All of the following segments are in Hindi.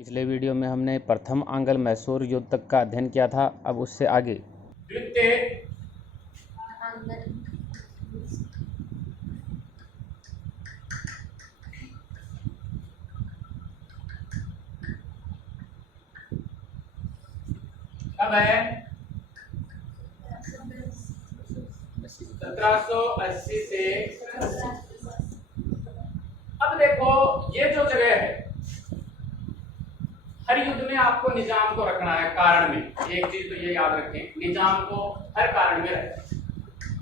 पिछले वीडियो में हमने प्रथम आंग्ल मैसूर युद्ध तक का अध्ययन किया था। अब उससे आगे द्वितीय कब है 1780 से। अब देखो ये जो जगह है, हर युद्ध में आपको निजाम को रखना है कारण में। एक चीज तो ये याद रखें, निजाम को हर कारण में रखें।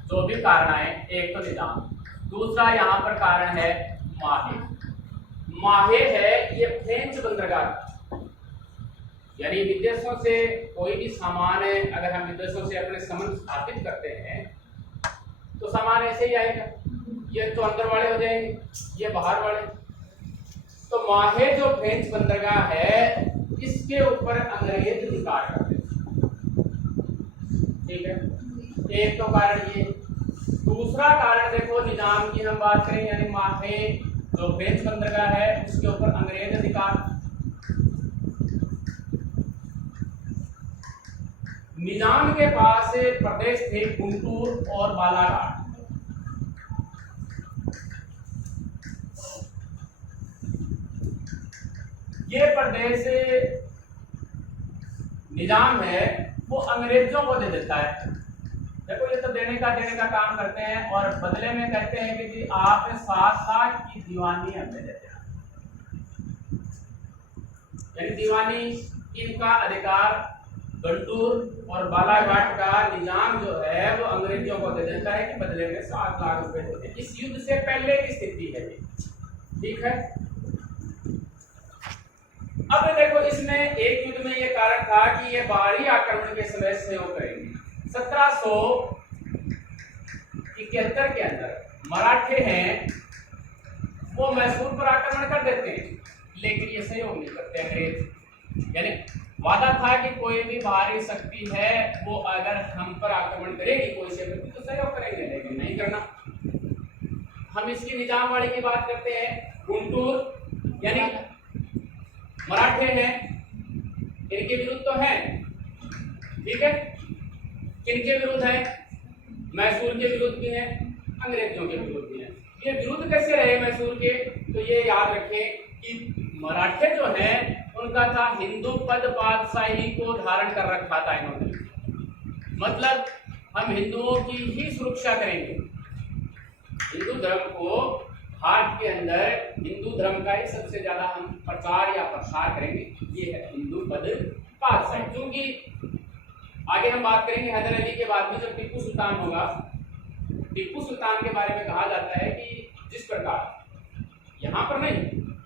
जो भी कारण आए, एक तो निजाम, दूसरा यहाँ पर कारण है माहे। माहे है ये फ्रेंच बंदरगाह, यानी विदेशों से कोई भी सामान है, अगर हम विदेशों से अपने संबंध स्थापित करते हैं तो सामान ऐसे ही आएगा। ये तो अंदर वाले हो जाएंगे, ये बाहर वाले। तो माहे जो फ्रेंच बंदरगाह है, इसके ऊपर अंग्रेज अधिकार करते थे। ठीक है, एक तो कारण ये। दूसरा कारण देखो, निजाम की हम बात करें, यानी माहे जो फ्रेंच बंदरगाह है उसके ऊपर अंग्रेज अधिकार। निजाम के पास प्रदेश थे गुंटूर और बालाघाट। ये प्रदेश निजाम है वो अंग्रेजों को दे देता है। देखो ये तो देने का काम करते हैं और बदले में कहते हैं कि जी आप 7 की दीवानी हमें देते हैं। यानी दीवानी इनका अधिकार गुंटूर और बालाघाट का निजाम जो है वो अंग्रेजों को दे देता है कि बदले में 7 लाख रुपए देते हैं। इस युद्ध से पहले की स्थिति है ये। ठीक है, अब देखो इसमें एक युद्ध में ये कारण था कि ये बाहरी आक्रमण के समय सहयोग करेंगे। 1771 के अंदर मराठे हैं वो मैसूर पर आक्रमण कर देते हैं, लेकिन ये सहयोग नहीं करते अंग्रेज। यानी वादा था कि कोई भी बाहरी शक्ति है वो अगर हम पर आक्रमण करेगी कोई से तो सहयोग करेंगे, लेकिन नहीं करना। हम इसकी निजाम वाली की बात करते हैं। गुंटूर यानी मराठे हैं, इनके विरुद्ध तो है। ठीक है, किनके विरुद्ध है? मैसूर के विरुद्ध भी है, अंग्रेजों के विरुद्ध भी है। ये विरुद्ध कैसे रहे मैसूर के? तो ये याद रखें कि मराठे जो हैं उनका था हिंदू पद बादशाही को धारण कर रखा था इन्होंने। मतलब हम हिंदुओं की ही सुरक्षा करेंगे, हिंदू धर्म को भारत के अंदर हिंदू धर्म का ही सबसे ज्यादा हम प्रचार या प्रसार करेंगे। ये है हिंदू पद बादशाही। क्योंकि आगे हम बात करेंगे हैदर अली के बाद में, जब टीपू सुल्तान होगा, टीपू सुल्तान के बारे में कहा जाता है कि जिस प्रकार यहाँ पर नहीं,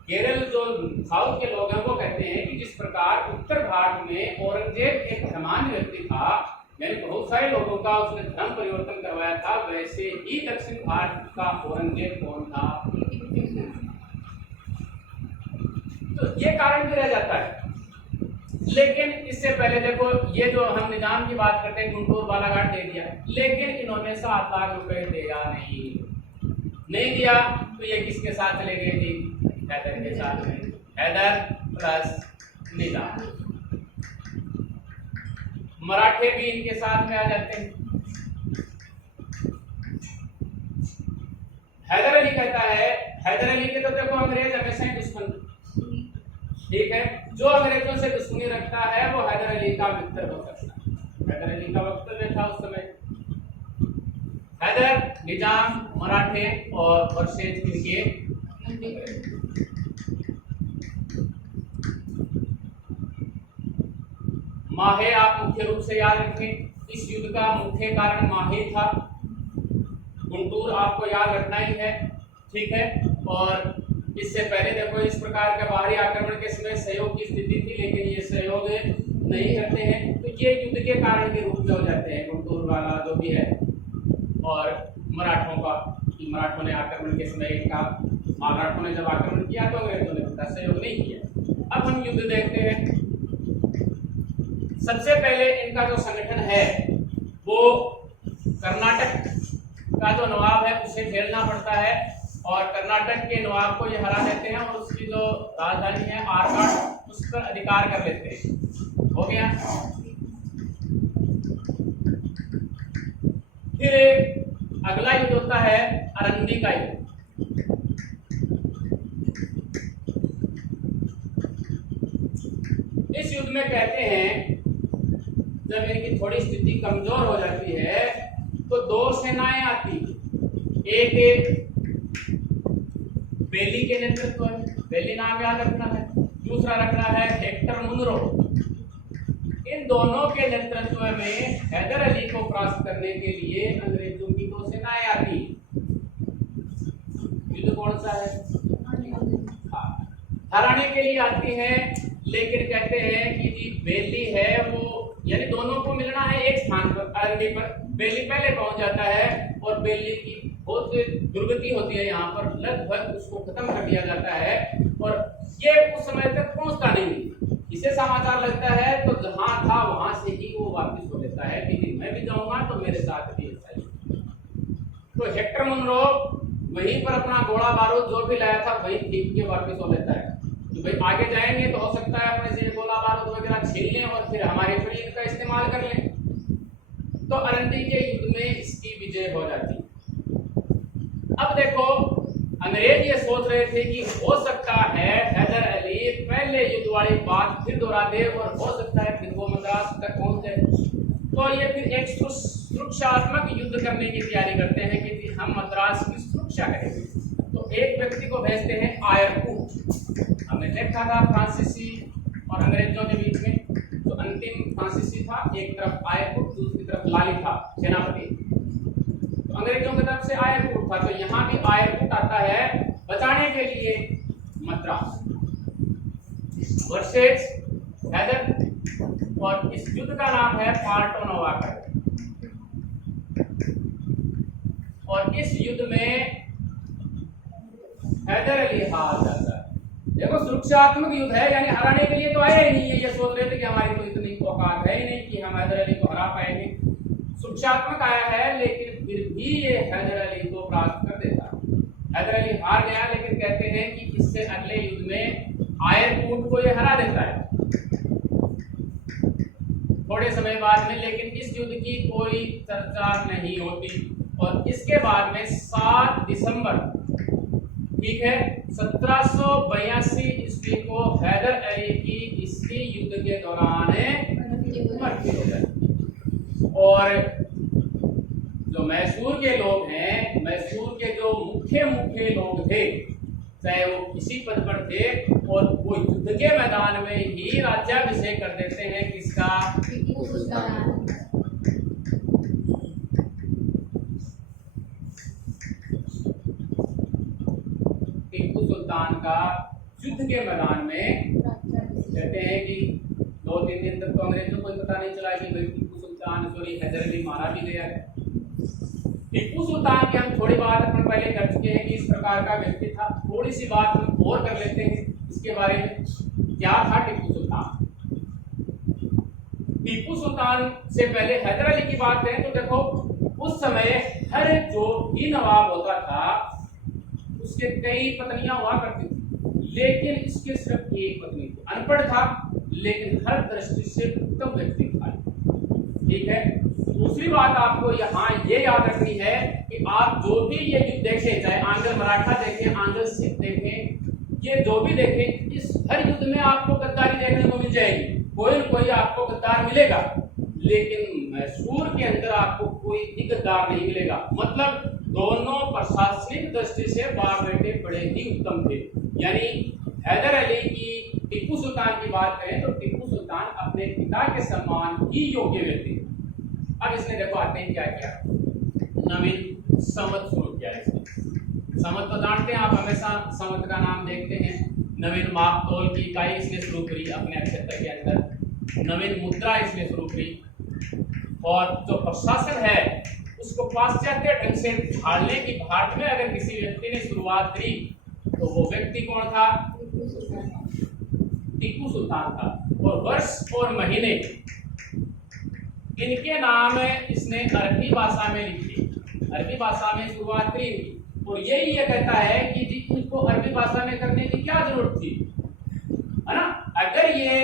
केरल जो साउथ के लोग हैं वो कहते हैं कि जिस प्रकार उत्तर भारत में औरंगजेब एक सामान्य व्यक्ति था, यानी बहुत सारे लोगों का उसने धर्म परिवर्तन करवाया था, वैसे ही दक्षिण भारत का औरंगजेब कौन था? तो ये कारण भी रह जाता है। लेकिन इससे पहले देखो, ये जो हम निजाम की बात करते हैं, गुंटूर बालाघाट दे दिया, लेकिन इन्होंने 7 लाख रुपए दिया नहीं दिया। तो ये किसके साथ चले गए जी? हैदर के साथ में। हैदर प्लस निजाम, मराठे भी इनके साथ में आ जाते हैं। हैदर अली कहता है, हैदर अली के तो देखो अंग्रेज हमेशा ही दुश्मन। ठीक है, जो अंग्रेजों से दुश्मनी रखता है वो हैदर अली का मित्र हो सकता है। हैदर अली का वक्तव्य था उस समय। हैदर, निजाम, मराठे और वर्सेज किनके? माहे आप मुख्य रूप से याद रखें। इस युद्ध का मुख्य कारण माहे था। गुंटूर आपको याद रखना ही है। ठीक है, और इससे पहले देखो इस प्रकार का बाहरी आक्रमण के समय सहयोग की स्थिति थी, लेकिन ये सहयोग नहीं करते हैं, तो ये युद्ध के कारण के रूप में हो जाते हैं। गुंटूर वाला जो भी है और मराठों का, मराठों ने आक्रमण के समय इनका, मराठों ने जब आक्रमण किया तो अंग्रेजों ने उनका सहयोग नहीं किया। अब हम युद्ध देखते हैं। सबसे पहले इनका जो संगठन है वो कर्नाटक का जो नवाब है उसे झेलना पड़ता है, और कर्नाटक के नवाब को ये हरा देते हैं और उसकी जो राजधानी है आरकाट उस पर अधिकार कर लेते हैं। हो गया। फिर अगला युद्ध होता है अरंदी का युद्ध। इस युद्ध में कहते हैं जब इनकी थोड़ी स्थिति कमजोर हो जाती है तो दो सेनाएं आती, एक बेली के नेतृत्व में, बेली नाम याद रखना है, दूसरा रखना है हेक्टर मुनरो। इन दोनों के नेतृत्व में हैदर अली को परास्त करने के लिए अंग्रेजों की दो सेनाएं आती। युद्ध कौन सा है? हराने के लिए आती हैं, लेकिन कहते हैं कि जी बेली है वो, यानी दोनों को मिलना है एक स्थान पर, अरंडी पर। बेली पहले पहुंच जाता है और बेली की बहुत दुर्गति होती है, यहाँ पर लगभग उसको खत्म कर दिया जाता है और ये उस समय तक पहुंचता नहीं। इसे समाचार लगता है तो जहां था वहां से ही वो वापस हो लेता है कि मैं भी जाऊंगा तो मेरे साथ भी ऐसा ही। तो हेक्टर मुनरो वहीं पर अपना गोला बारूद जो भी लाया था वहीं ठीक के वापस हो लेता है। तो भाई आगे जाएंगे तो हो सकता है अपने से गोला बारूद वगैरह छीन लें और फिर हमारे पर इनका इस्तेमाल कर लें। तो अरंडी के युद्ध में इसकी विजय हो जाती। अब देखो अंग्रेज ये सोच रहे थे कि हो सकता है हैदर अली पहले युद्ध वाली बात फिर दोहरा दे और हो सकता है फिर वो मद्रास तक पहुंचे। तो ये फिर एक सुरक्षात्मक युद्ध करने की तैयारी करते हैं कि हम मद्रास की सुरक्षा करेंगे। तो एक व्यक्ति को भेजते हैं आयरकूट। हमने देखा था फ्रांसीसी और अंग्रेजों के बीच में जो अंतिम फ्रांसीसी था, एक तरफ आयरकूट दूसरी तरफ लाली था सेनापति। तो अंग्रेजों की तरफ से आयरकूट था, तो यहाँ भी आयरकूट आता है बचाने के लिए मद्रास वर्सेस हैदर। और इस युद्ध का नाम है पार्टो नोवा का। और इस युद्ध में हैदर अली हार जाता है। देखो सुरक्षात्मक युद्ध है, यानी हराने के लिए तो आए ही नहीं है। ये सोच रहे थे कि हमारी तो इतनी औकात है ही नहीं कि हम हैदर अली को हरा पाएंगे। सुरक्षात्मक आया है, लेकिन फिर भी ये हैदर अली को परास्त कर देता है। हैदर अली हार गया, लेकिन कहते हैं कि इससे अगले युद्ध में आयरकूट को ये हरा देता है थोड़े समय बाद में। लेकिन इस युद्ध की कोई चर्चा नहीं होती। और इसके बाद में 7 दिसंबर, ठीक है, 1782 ईस्वी को हैदर अली की इसी युद्ध के दौरान मृत्यु हो जाती। और जो मैसूर के लोग हैं, मैसूर के जो मुख्य लोग थे, चाहे वो किसी पद पर थे, और वो युद्ध के मैदान में ही राज्याभिषेक कर देते हैं किसका? टीपू सुल्तान। टीपू सुल्तान का युद्ध के मैदान में कहते हैं कि 2-3 दिन तक तो अंग्रेजों को पता नहीं चला कि भाई टीपू सुल्तान हैदर अली मारा भी गया है। टीपू सुल्तान की हम थोड़ी बात अपन पहले कर चुके हैं कि इस प्रकार का व्यक्ति था। थोड़ी सी बात हम और कर लेते हैं इसके बारे में। क्या था टीपू सुल्तान? टीपू सुल्तान से पहले हैदर अली की बात करें तो देखो उस समय हर जो भी नवाब होता था उसके कई पत्नियां हुआ करती थी, लेकिन इसके सिर्फ एक पत्नी थी। अनपढ़ था लेकिन हर दृष्टि से उत्तम व्यक्ति था। ठीक है। दूसरी बात आपको यहाँ ये याद रखनी है कि आप जो भी ये युद्ध देखें, चाहे आंग्ल मराठा देखें, आंग्ल सिख देखें, ये जो भी देखें, इस हर युद्ध में आपको गद्दारी देखने को मिल जाएगी। कोई न कोई आपको गद्दार मिलेगा, लेकिन मैसूर के अंदर आपको कोई भी गद्दार नहीं मिलेगा। मतलब दोनों प्रशासनिक दृष्टि से बाप बेटे बड़े ही उत्तम थे। यानी हैदर अली की टीपू सुल्तान की बात करें तो टीपू सुल्तान अपने पिता के सम्मान ही योग्य व्यक्ति। अब इसने देखो आते हैं क्या किया, नवीन संवत शुरू किया। इसने संवत तो जानते हैं आप, हमेशा संवत का नाम देखते हैं। नवीन माप तोल की इकाई इसने शुरू करी अपने क्षेत्र के अंदर। नवीन मुद्रा इसने शुरू करी। और जो प्रशासन है उसको पाश्चात्य ढंग से ढालने की भारत में अगर किसी व्यक्ति ने शुरुआत करी तो वो व्यक्ति कौन था? टीपू सुल्तान था। और वर्ष और महीने इनके नाम इसने अरबी भाषा में लिखी, अरबी भाषा में शुरुआत करी। और यही ये कहता है कि जी इनको अरबी भाषा में करने की क्या जरूरत थी, है ना? अगर ये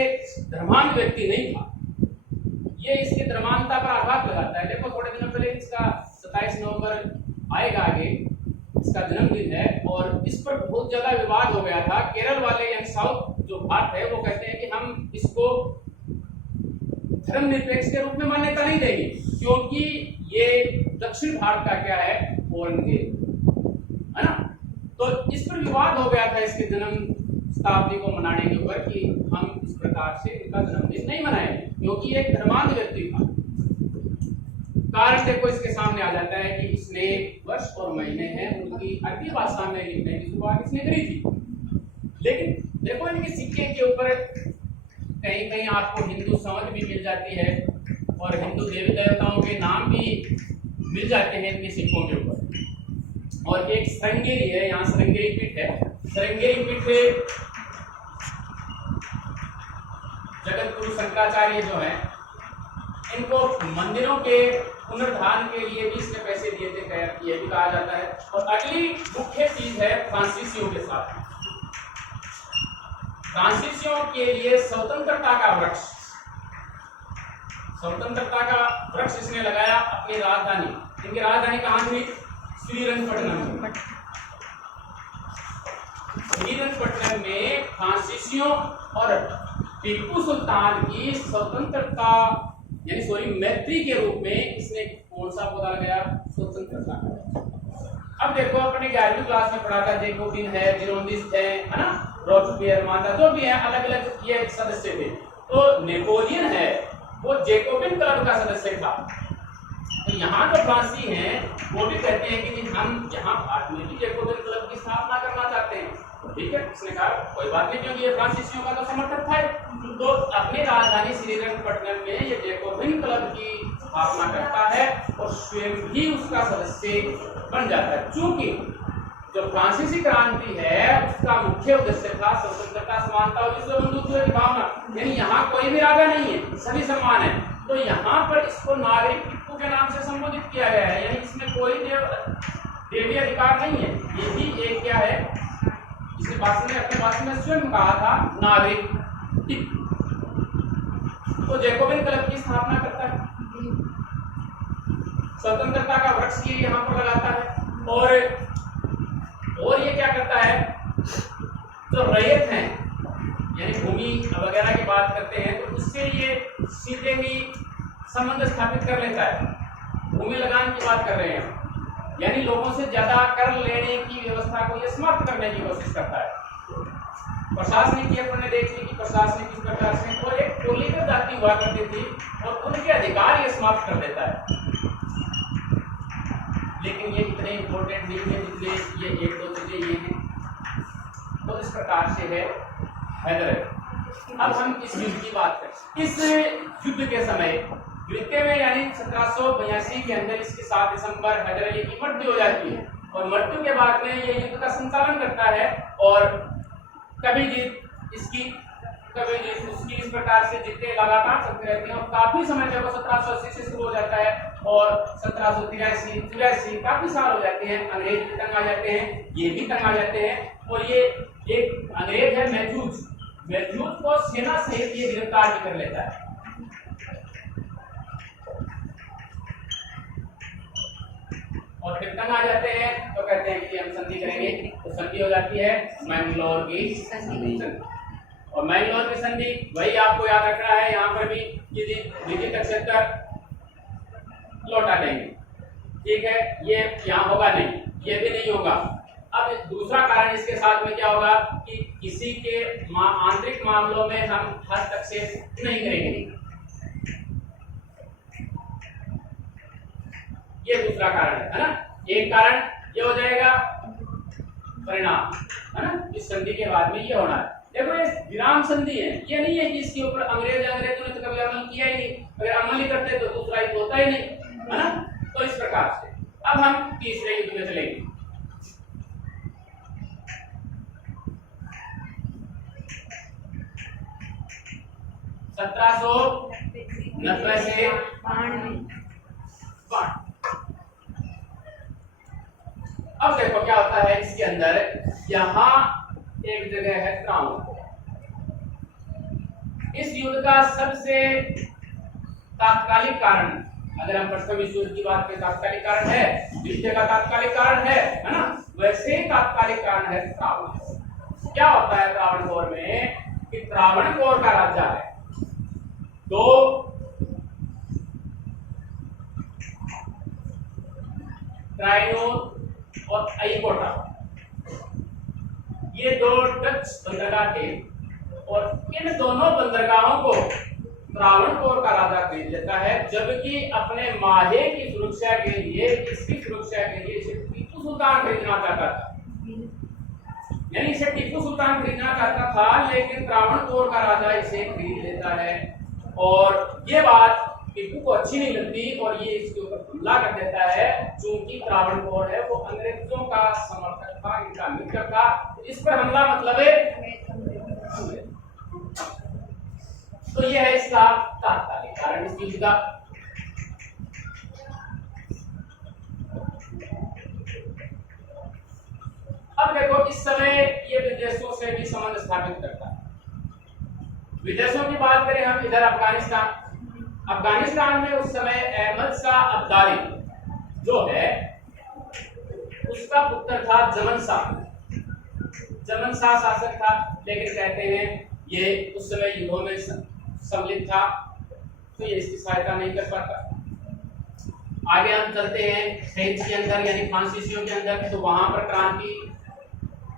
धर्मांध व्यक्ति नहीं था, ये इसकी धर्मांधता पर आघात लगाता है। देखो थोड़े दिनों पहले इसका 27 नवंबर आएगा आगे, इसका जन्मदिन है और इस पर बहुत ज्यादा विवाद हो गया था। केरल वाले या साउथ जो भारत है वो कहते हैं कि हम इसको धर्मनिरपेक्ष के रूप में मान्यता नहीं देंगे, क्योंकि ये दक्षिण भारत का क्या है, औरंगजेब है ना। तो इस पर विवाद हो गया था इसके जन्म शताब्दी को मनाने के ऊपर कि हम इस प्रकार से इनका जन्मदिन नहीं मनाएंगे, क्योंकि एक धर्मांध व्यक्ति था। कारण देखो इसके सामने आ जाता है कि इसने वर्ष और महीने हैं उनकी अरबी भाषा में लिखने की शुरुआत इसने करी थी। लेकिन देखो इनके सिक्के के ऊपर कहीं कहीं आपको हिंदू समझ भी मिल जाती है और हिंदू देवी देवताओं के नाम भी मिल जाते हैं इनके सिक्कों के ऊपर। और एक श्रृंगेरी है, यहाँ श्रृंगेरी पीठ है। श्रृंगेरी पीठ जगत गुरु शंकराचार्य जो है, इनको मंदिरों के पुनर्धारण के लिए भी इसने पैसे दिए थे, ये भी कहा जाता है। और अगली मुख्य चीज है फ्रांसीसियों के साथ। फ्रांसीसियों के लिए स्वतंत्रता का वृक्ष, स्वतंत्रता का वृक्ष इसने लगाया अपनी राजधानी। इनकी राजधानी कहाँ थी? श्रीरंगपट्टनम। श्रीरंगपट्टनम में फ्रांसीसियों और टीपू सुल्तान की स्वतंत्रता यानी सॉरी मैत्री के रूप में इसने कौन सा पौधा लगाया? स्वतंत्रता। अब देखो अपने 11वीं क्लास में पढ़ा था, जेकोबिन है, जिरोंडिस्ट है ना, रॉबespierre मानता, जो भी है अलग अलग ये सदस्य थे। तो नेपोलियन है वो जेकोबिन क्लब का सदस्य था। तो यहाँ जो फ्रांसी हैं वो भी कहते हैं कि हम यहाँ भारत में भी जेकोबिन क्लब की स्थापना करना चाहते हैं। ठीक है, उसने कहा कोई बात नहीं, क्योंकि ये फ्रांसीसियों का तो समर्थक था। तो अपनी राजधानी श्रीरंगपट्टनम में ये जेकोबिन क्लब की स्थापना करता है और स्वयं भी उसका सदस्य बन जाता है। चूंकि जो फ्रांसीसी क्रांति है उसका मुख्य उद्देश्य था स्वतंत्रता, समानता और विश्व बंधुत्व की भावना। यानी यहाँ कोई भी राजा नहीं है, सभी समान है। तो यहाँ पर इसको नागरिक टिप्पू के नाम से संबोधित किया गया है, यानी इसमें कोई देवी अधिकार नहीं है। ये भी एक क्या है, इसने भाषण में अपने भाषण में स्वयं कहा था नागरिक टिप्पू। तो जेकोबिन क्लब की स्थापना करता है, स्वतंत्रता का वृक्ष ये यहाँ पर लगाता है। और ये क्या करता है, जो रैयत हैं यानी भूमि वगैरह की बात करते हैं तो उससे ये सीधे ही संबंध स्थापित कर लेता है। भूमि लगान की बात कर रहे हैं, यानी लोगों से ज्यादा कर लेने की व्यवस्था को ये समाप्त करने की कोशिश करता है। प्रशासनिक अपन ने देख ली कि प्रशासनिक किस प्रकार से वो एक टोलीगत जाति हुआ करती थी और उनके अधिकार ये समाप्त कर देता है। लेकिन ये इतने इंपॉर्टेंट नहीं है जितने ये एक दो चीजें ये हैं। तो इस प्रकार से है हैदर। अब हम इस युद्ध की बात करें। इस युद्ध के समय द्वितीय में यानी 1782 के अंदर इसके 7 दिसंबर हैदर अली की मृत्यु हो जाती है और मृत्यु के बाद में ये युद्ध का संचालन करता है और कभी जीत इसकी कभी जीत उसकी, इस प्रकार से जीते लगातार चलते रहते हैं। और काफी समय जब 1780 से शुरू हो जाता है और 1783 काफी साल हो जाते हैं। अंग्रेज भी तंग आ जाते हैं, ये भी तंग आ जाते हैं। और ये एक अंग्रेज है मैथ्यूज को सेना सहित ये गिरफ्तार भी कर लेता है। और फिर तंग आ जाते हैं तो कहते हैं कि हम संधि करेंगे। तो संधि हो जाती है मैंगलोर की संधि। और मैंगलोर की संधि वही आपको याद रखना है, यहाँ पर भी लिखित क्षेत्र लौटा देंगे। ठीक है, ये यहाँ होगा नहीं, ये भी नहीं होगा। अब दूसरा कारण इसके साथ में क्या होगा कि किसी के आंतरिक मामलों में हम हस्तक्षेप नहीं करेंगे। ये दूसरा कारण है ना। एक कारण ये हो जाएगा परिणाम, है ना, इस संधि के बाद में ये होना है। देखो ये विराम संधि है, ये नहीं है कि इसके ऊपर अंग्रेजों ने तो कभी अमल किया ही नहीं, अगर अमल ही करते तो दूसरा युद्ध होता ही नहीं, है ना। तो इस प्रकार से अब हम तीसरे युद्ध में चलेंगे। सत्रह से अब देखो क्या होता है इसके अंदर। यहाँ एक जगह है क्राउन, इस युद्ध का सबसे तात्कालिक कारण, अगर हम प्रथम विश्व युद्ध की बात करें तात्कालिक कारण है, द्वितीय का तात्कालिक कारण है ना, वैसे ही तात्कालिक कारण है त्रावण। क्या होता है त्रावणकोर में कि त्रावणकोर का राजा है तो ट्राइनोर और अइकोटा, ये दो डच बंदरगाह थे और इन दोनों बंदरगाहों को त्रावणकोर का राजा खरीद लेता है, जबकि अपने माहे की सुरक्षा के लिए, इसकी सुरक्षा के लिए इसे टीपू सुल्तान खरीदना चाहता था। यानी इसे टीपू सुल्तान खरीदना चाहता था, लेकिन त्रावणकोर का राजा इसे खरीद लेता है और ये बात टीपू को अच्छी नहीं लगती और ये इसके ऊपर हमला कर देता है। चूंकि त्रावणकोर है वो अंग्रेजों का समर्थक था, इनका मित्र था, इस पर हमला मतलब है। तो यह है इसका तात्कालिक कारण इस युद्ध का। अब देखो इस समय ये विदेशों से भी संबंध स्थापित करता है। विदेशों की बात करें हम इधर अफगानिस्तान में उस समय अहमद शाह अब्दाली जो है उसका पुत्र था जमन शाह। जमन शाह शासक था, लेकिन कहते हैं ये उस समय युद्धों में सम्मिलित था तो ये इसकी सहायता नहीं कर पाता। आगे हम चलते हैं फ्रेंच के अंदर यानी फ्रांसीसियों के अंदर, तो वहां पर क्रांति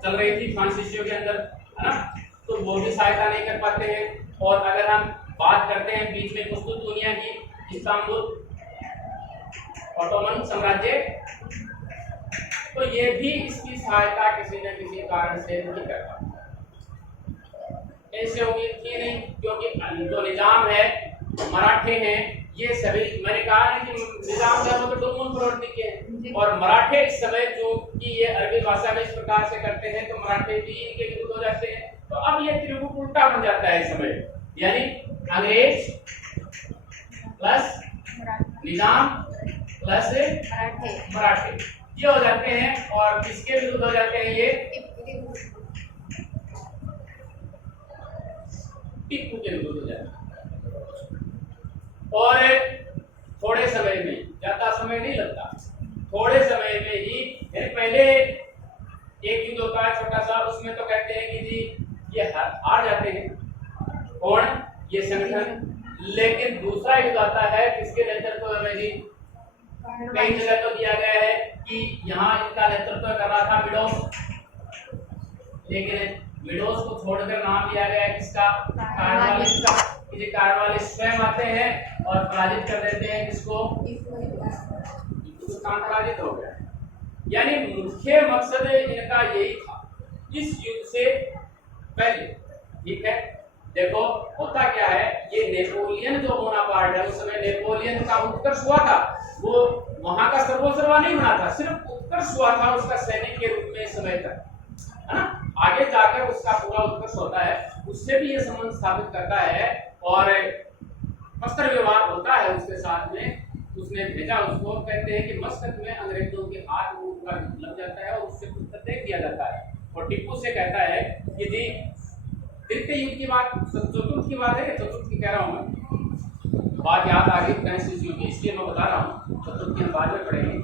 चल रही थी फ्रांसीसियों के अंदर, है ना, तो वो भी सहायता नहीं कर पाते हैं। और अगर हम बात करते हैं बीच में कुस्तुनतुनिया की, इस्तांबुल, ऑटोमन साम्राज्य, तो ये भी इसकी सहायता किसी न किसी कारण से नहीं कर पाता। ऐसे उम्मीद की नहीं, क्योंकि जो निजाम है, मराठे हैं, ये सभी, मैंने कहा है कि निजाम धर्म के दो मूल प्रवृत्ति के हैं और मराठे इस समय जो कि ये अरबी भाषा में इस प्रकार से करते हैं तो मराठे भी इनके विरुद्ध हो जाते हैं। तो अब ये त्रिभुज उल्टा बन जाता है इस समय, यानी अंग्रेज प्लस निजाम प्लस मराठे ये हो जाते हैं और किसके विरुद्ध हो जाते हैं? ये टीपू के विरुद्ध हो जाते हैं। और थोड़े समय में, ज्यादा समय नहीं लगता, थोड़े समय में ही, पहले एक युद्ध होता है छोटा सा, उसमें तो कहते हैं कि जी ये हार जाते हैं, कौन? ये संगठन। लेकिन दूसरा युद्ध आता है किसके नेतृत्व में जी? कई जगह तो दिया गया है कि यहाँ इनका नेतृत्व कर रहा था मिडोस, लेकिन मिडोस को छोड़कर नाम लिया गया है किसका? कार्नवालिस का। कार्नवालिस स्वयं आते हैं और पराजित कर देते हैं किसको? पराजित हो गया। यानी मुख्य मकसद इनका यही था इस युद्ध से पहले। ठीक है, देखो होता क्या है, ये नेपोलियन जो बोनापार्ट है, उस समय नेपोलियन का उत्कर्ष हुआ था, वो वहां का सर्वोसर्वा नहीं बना था, सिर्फ उत्कर्ष हुआ था उसका सैनिक के रूप में समय तक, है ना। आगे जाकर उसका पूरा उत्कर्ष होता है, उससे भी ये संबंध स्थापित करता है और वस्त्र व्यवहार होता है उसके साथ में। उसने भेजा उसको, कहते हैं कि मस्कत में अंग्रेजों के हाथ में उनका लग जाता है और उससे कुछ प्रत्येक किया जाता है और टीपू से कहता है कि जी तृतीय युद्ध की बात, चतुर्थ की बात है, चतुर्थ की कह रहा हूँ मैं, बात याद आ गई कहीं युद्ध की, इसलिए मैं बता रहा हूँ, चतुर्थ की हम बाद में पढ़ेंगे।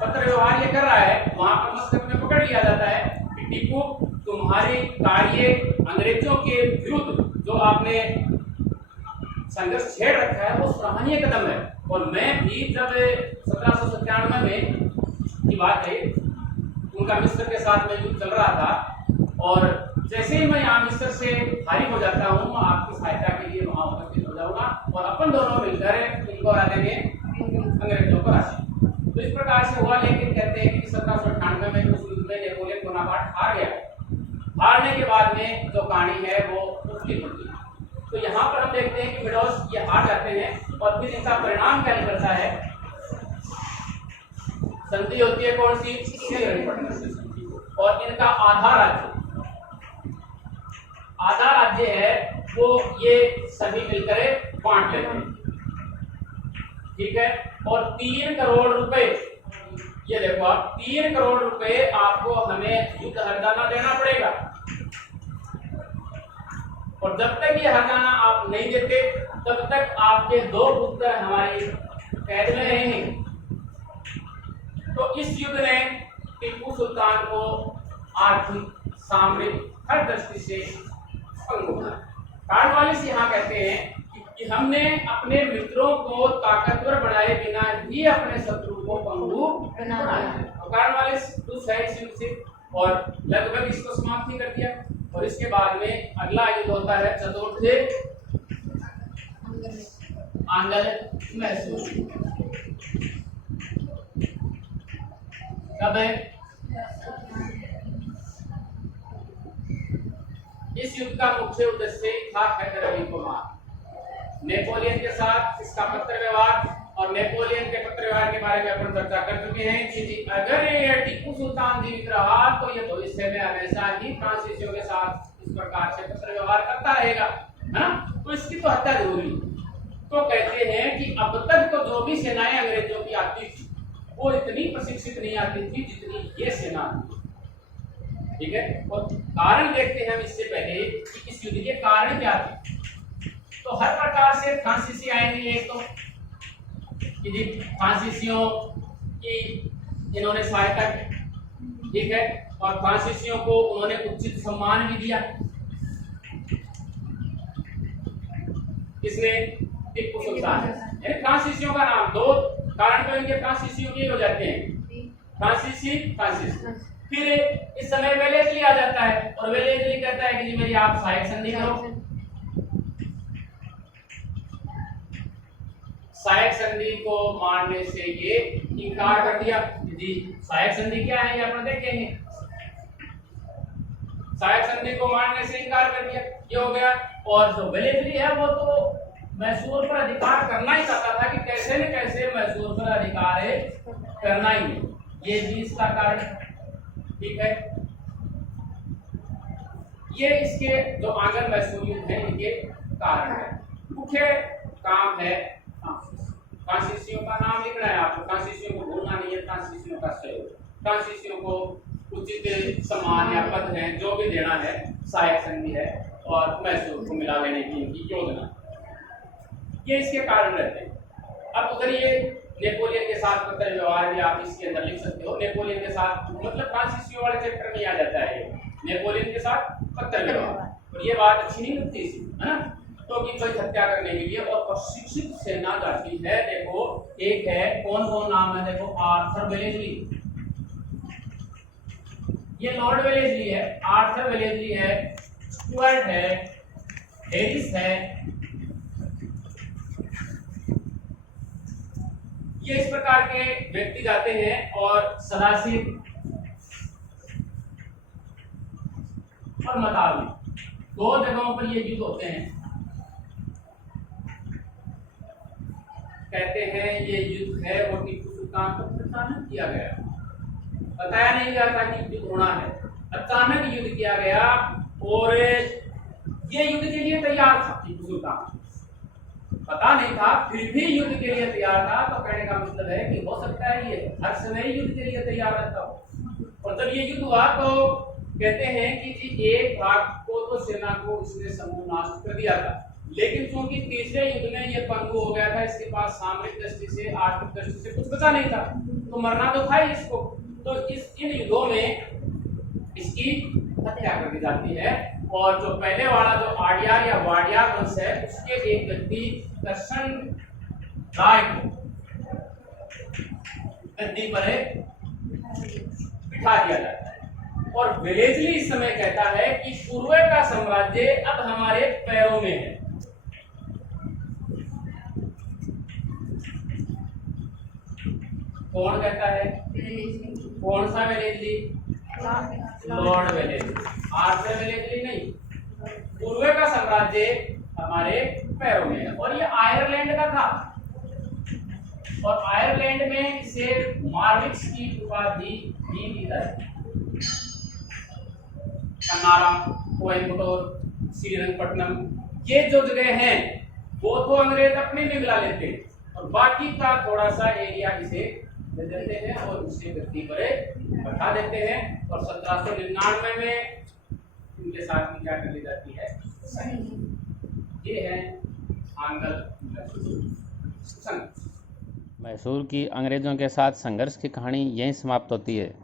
पत्र व्यवहार ये कर रहा है, वहां पर मस्कत में पकड़ लिया जाता है कि टीपू तुम्हारे कार्य अंग्रेजों के विरुद्ध जो आपने संघर्ष छेड़ रखा है वो सराहनीय कदम है। और मैं भी जब 1797 में की बात है, उनका मिस्र के साथ में युद्ध चल रहा था और जैसे ही मैं यहाँ मिस्र से भारी हो जाता हूँ, मैं आपकी सहायता के लिए वहां उपस्थित हो जाऊंगा और अपन दोनों मिलकर इनको हरा देंगे, अंग्रेजों को हरा। तो इस प्रकार से हुआ। लेकिन कहते हैं कि 1798 में उस युद्ध में नेपोलियन बोनापार्ट हार गया। हारने के बाद में जो कहानी है वो उल्टी होती है। तो यहाँ पर हम देखते हैं कि मिडोस ये हार जाते हैं और फिर इनका परिणाम क्या निकलता है? संधि होती है कौन सी? और इनका आधा राज्य है वो ये सभी मिलकर बांट लेते हैं। ठीक है, और 3 करोड़ रुपए, ये देखो आप, 3 करोड़ रुपए आपको हमें युद्ध हरजाना देना पड़ेगा और जब तक ये हरजाना आप नहीं देते तब तक आपके 2 पुत्र हमारी कैद में रहेंगे। तो इस युद्ध ने टीपू सुल्तान को आर्थिक, सामरिक हर दृष्टि से भंग होना। कार्नवालिस यहाँ कहते हैं कि हमने अपने मित्रों को ताकतवर बनाए बिना ही अपने शत्रु को पंगु बनाया। तो कार्नवालिस खुश है इस युद्ध से और लगभग इसको समाप्त ही कर दिया। और इसके बाद में अगला युद्ध होता है चतुर्थ आंग्ल मैसूर। कब है? इस युद्ध का मुख्य उद्देश्य था हैदर अली को मार। नेपोलियन के साथ इसका पत्र व्यवहार और नेपोलियन के पत्र व्यवहार के बारे में अपन चर्चा कर चुके हैं कि अगर ये टीपू सुल्तान जीवित रहा तो ये भविष्य में हमेशा ही फ्रांसीसियों के साथ इस प्रकार से पत्र व्यवहार करता रहेगा, है ना? तो इसकी तो हत्या जरूरी। तो कहते हैं कि अब तक तो जो भी सेनाएं अंग्रेजों की आती थी वो इतनी प्रशिक्षित नहीं आती थी जितनी ये सेना थी। ठीक है, और कारण देखते हैं हम इससे पहले कि इस युद्ध के कारण क्या थे। तो हर प्रकार से फ्रांसीसी आएंगे, एक तो कि जी फ्रांसीसियों की इन्होंने सहायता की, ठीक है, और फ्रांसीसियों को उन्होंने उचित सम्मान भी दिया। किसने? टीपू सुल्तान। यानी फ्रांसीसियों का नाम, 2 कारण तो इनके फ्रांसीसियों के हो जाते हैं, फ्रांसीसी फ्रांसिस। फिर इस समय वेलेस्ली आ जाता है और वेलेस्ली कहता है कि जी मेरी आप सहायक संधि करो। सहायक संधि को मानने से ये इनकार कर दिया। जी सहायक संधि क्या है ये अपन देखेंगे। सहायक संधि को मानने से इनकार कर दिया, ये हो गया। और जो वेलेस्ली है वो तो मैसूर पर अधिकार करना ही चाहता था कि कैसे न कैसे मैसूर पर अधिकार करना ही है, ये भी इसका कारण। ठीक है, ये इसके जो आंग्ल मैसूर युद्ध है इनके कारण है। मुख्य काम है फ्रांसीसियों का नाम लिखना है आपको, फ्रांसीसियों को भूलना नहीं है, फ्रांसीसियों का सहयोग, फ्रांसीसियों को उचित सम्मान या पद है जो भी देना है, सहायक संधि है और मैसूर को मिला लेने की इनकी योजना, ये इसके कारण रहते हैं। अब उधर ये नेपोलियन के साथ पत्र व्यवहार भी आप इसके अंदर लिख सकते हो। नेपोलियन के साथ मतलब फ्रांसीसियों वाले चैप्टर में आ जाता है ये, नेपोलियन के साथ पत्र व्यवहार। और ये बात अच्छी नहीं लगती इसी, है ना? तो कि कोई हत्या करने के लिए और प्रशिक्षित सेना जाती है। देखो एक है, कौन कौन नाम है, देखो आर्थर वेलेस्ली, ये लॉर्ड वेलेस्ली है, आर्थर वेलेस्ली है, स्टुअर्ट है, हैरिस है, ये इस प्रकार के व्यक्ति जाते हैं और सदाशिव और मतावी 2 जगहों पर ये युद्ध होते हैं। कहते हैं ये युद्ध है वो टीपू सुल्तान को अचानक किया गया, बताया नहीं गया था कि युद्ध होना है, अचानक युद्ध किया गया। और ये युद्ध के लिए तैयार था टीपू सुल्तान, पता नहीं था फिर भी युद्ध के लिए तैयार था। तो कहने का मतलब है कि हो सकता है ये हर समय युद्ध के लिए तैयार रहता हो। और जब ये युद्ध हुआ तो कहते हैं कि जी एक भाग को तो सेना को इसने समूह नष्ट कर दिया था, लेकिन चूंकि तीसरे युद्ध में ये पंगु हो गया था, इसके पास सामरिक दृष्टि से, आर्थिक दृष्टि से कुछ बचा नहीं था, तो मरना तो था ही इसको। तो इन युद्धों में इसकी हत्या कर दी जाती है। और जो पहले वाला जो आडियार या वाडियार वंश है उसके एक व्यक्ति कृष्ण राय को गद्दी पर बिठा दिया जाता है। और वेलेस्ली इस समय कहता है कि पूर्व का साम्राज्य अब हमारे पैरों में है। कौन कहता है? कौन सा Wellesley? Lord Wellesley, Arthur Wellesley नहीं। पूर्व का साम्राज्य हमारे पैरों में है। और ये आयरलैंड का था और आयरलैंड में इसे मार्विक्स की उपाधि भी दी जाती है। कन्नारम, कोयम्बटूर, श्रीरंगपट्टनम, ये जो जगह हैं वो तो अंग्रेज अपने में मिला लेते हैं और बाकी का थोड़ा सा एरिया इसे दे देते हैं और इसे गद्दी पर बैठा देते हैं। और 1799 में इनके साथ में क्या कर ली जाती है? सही है। ये है आंग्ल संघर्ष। मैसूर की अंग्रेज़ों के साथ संघर्ष की कहानी यहीं समाप्त होती है।